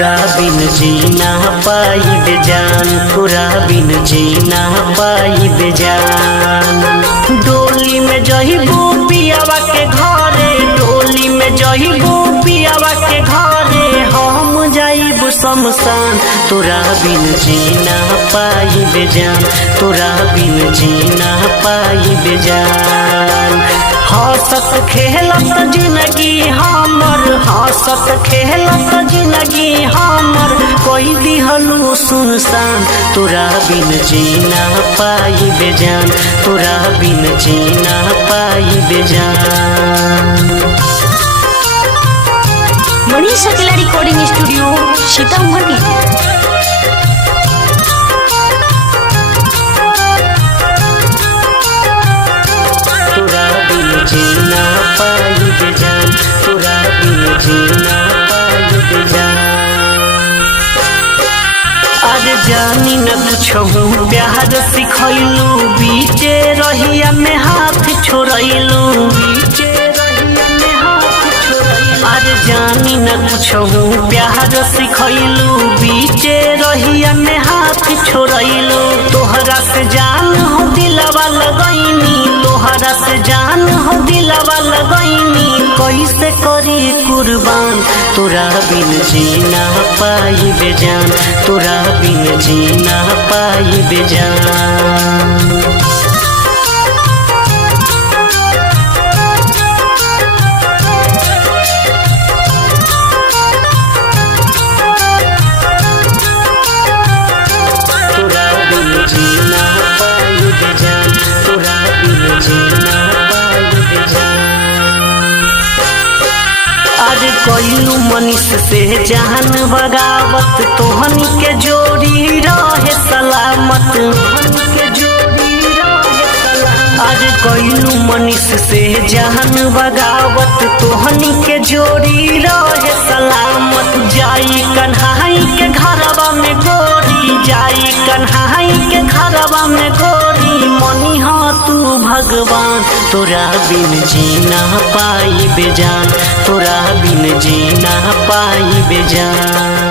तोरा बिन जीना पाई बेजान, तोरा बिन जीना पाई बेजान। डोली में जहिबू पियावा के घरे, डोली में जहिबू पियावा के घरे, हम जाइबू शमशान। तोरा बिन जीना पाई बेजान, तोरा बिन जीना पाई बेजान। हंसत खेलत जिंदगी हमर, हंसत खेलत जिंदगी हमर, कोई दिहलू सुनसान। तोरा बिन जीना पाई बेजान, तोरा बिन जीना पाई बेजान। मनीष अकेला रिकॉर्डिंग स्टूडियो सीतामढ़ी। जीना पाई बेजान, तोरा बिन जीना पाई बेजान। अरे जानी न कुछहू प्यार सिखैलू, बीचे रहिया में हाथ छोड़ैलू, बीचे रहिया में हाथ छोड़ैलू। अरे जानी न कुछहू प्यार सिखैलू, बीचे रहिया में हाथ छोड़ैलू। तोहरा से जान हो दिलवा लगैनी, तोहरा से जान हो दिलवा लगैनी, कैसे करी कुर्बान। तोरा बिन जीना पाई बेजान, तोरा बिन जीना पाई बेजान। तोरा बिन जीना पाई बेजान, तोरा बिन जीना पाई बेजान। अरे कोइलू मनीष से जान बगावत, तोहनी के जोड़ी रहे सलामत, के जोड़ी रहे सलामत। अरे कोइलू मनीष से जान बगावत, तोहनी के जोड़ी रहे सलामत। जाई कन्हाई के घरवा में गोरी, जाई कन्हाई के घरवा में गोरी, मनी हो तू भगवान। तोरा बिन जीना पाई बेजान, तोरा बिन जीना पाई बेजान।